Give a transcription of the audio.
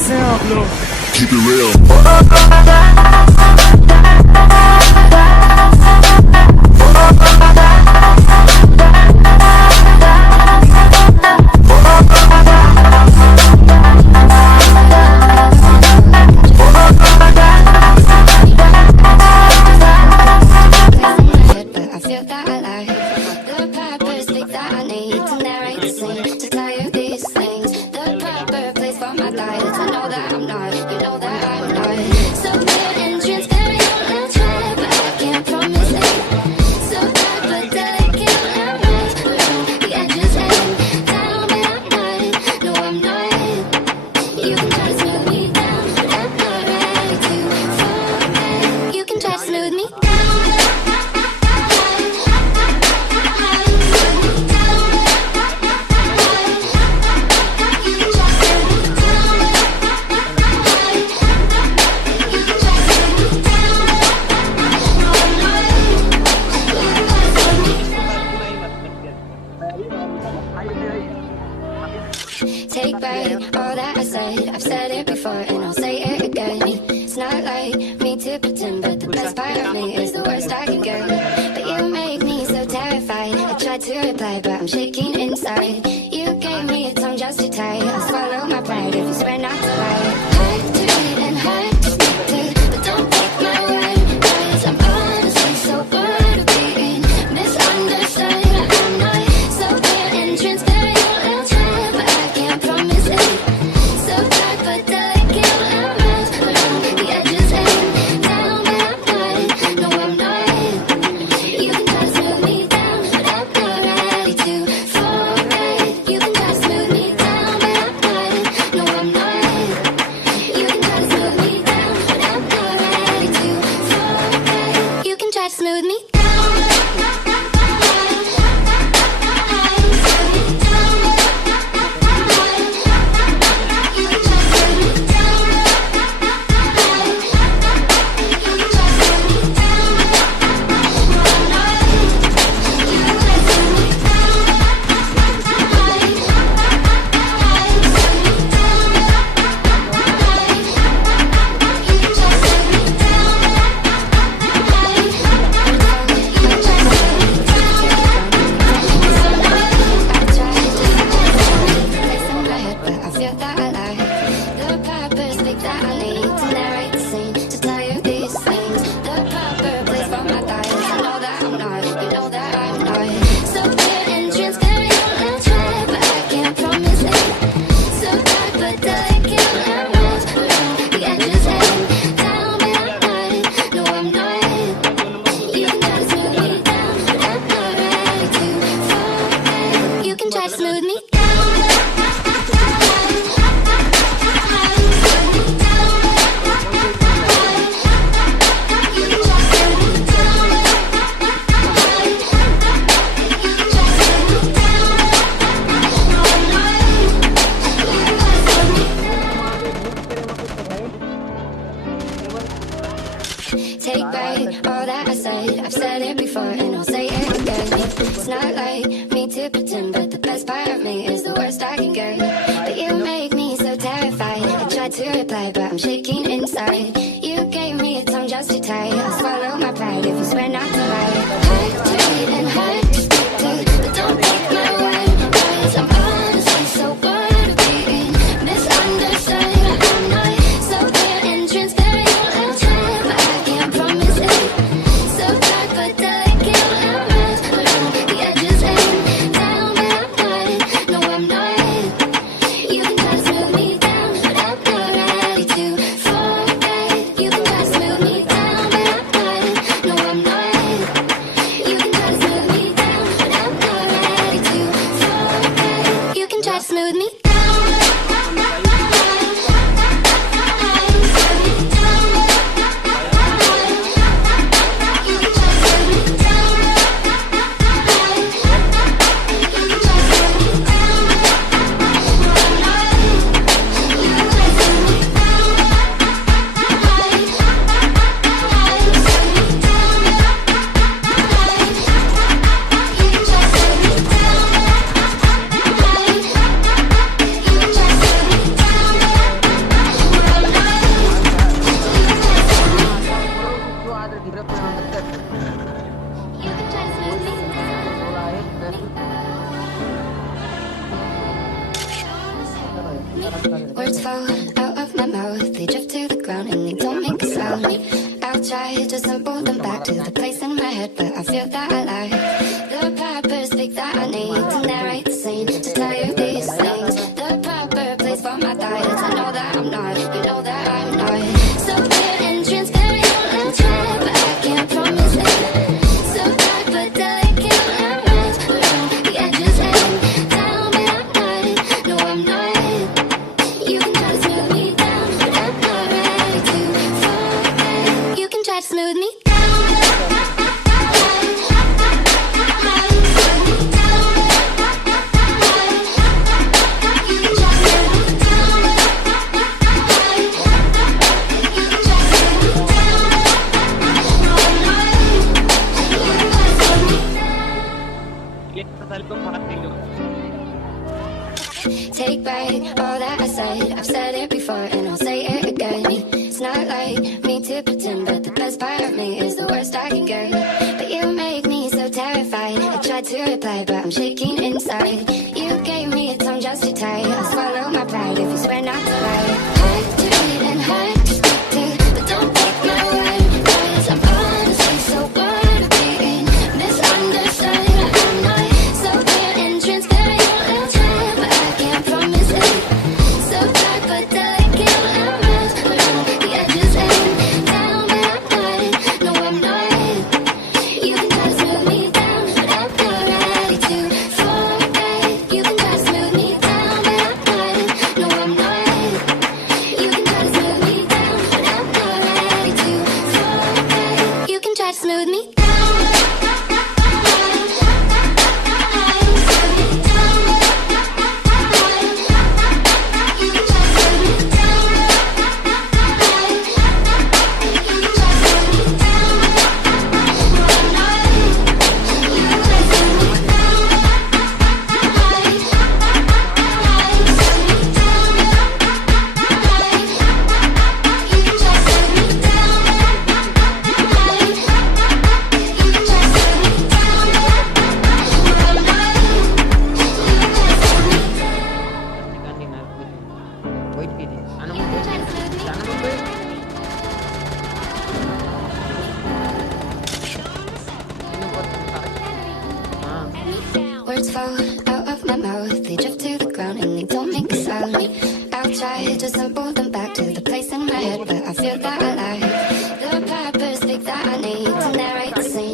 कैसे हैं आप लोग? Keep it real. Take back all that I said. I've said it before and I'll say it again. It's not like me to pretend, but the best part of me is the worst I can get. But you make me so terrified. I tried to reply, but I'm shaking inside. You gave me a tongue just to tie. I'll swallow my pride if you swear not to lie. Hard to read and hard to speak to, but don't take my word, 'cause I'm honestly so bored of being misunderstood. I'm not so clear and transparent. I'll try, but I can't promise it. So dark but delicate, I'm lost around the edges and down, but I'm not. No, I'm not. You can try to smooth me down, but I'm not ready to fall right. You can try to smooth me down, but I'm not. No, I'm not. You can try to smooth me down, but I'm not ready to fall right. You can try to smooth me down. Try to smooth me down. Take back all that I said. I've said it before and I'll say it again. It's not like me to pretend, but the best part of me is the worst I can get. But you make me so terrified. I tried to reply, but I'm shaking inside. You gave me a tongue just to tie. I'll swallow my pride if you swear not to lie. Hard to read and hard to speak to, but don't take my word, 'cause I'm honestly so bored of being misunderstood. I'm not so clear and transparent. I'll try, but I can't promise it. So dark but delicate, I'm lost around the edges and down, but I'm not. No, I'm not. You can try to smooth me down, but I'm not ready to fall right. You can try to smooth me down, but I'm not. No, I'm not. Words fall out of my mouth, they drift to the ground and they don't make a sound. I'll try to sample them back to the place in my head, but I feel that I lie. The proper speak that I need to narrate the scene, to tell you these things. The proper place for my thoughts. I know that I'm not, you know that I'm not. So clear and transparent, I'll try, but I can't promise it. So dark but delicate, I rise around the edges and down, but I'm not, no I'm not. You can try to smooth me down, but I'm not ready to fall. You can try to smooth me down. Take back all that I said. I've said it before and I'll say it again. It's not like me to pretend, but the best part of me is the worst I can get. But you make me so terrified. I tried to reply, but I'm shaking inside. You gave me a tongue just to tie. I'll swallow my pride if you swear not to lie. Hard to read and hard to stick to, but don't take my word, 'cause I'm honestly so bored of being misunderstood. I'm not so clear and transparent. I'll try, but I can't promise it. So dark but delicate, I'm rise around the edges and down, but I'm not, no I'm not. You can try to smooth me down, but I'm not ready to forget. You can try to smooth me down, but I'm not, no I'm not. You can try to smooth me down, but I'm not ready to forget. You can try to smooth me down. Words fall out of my mouth, they drift to the ground and they don't make a sound. I'll try to sample them back to the place in my head, but I feel that I lie. The proper speak that I need to narrate the scene.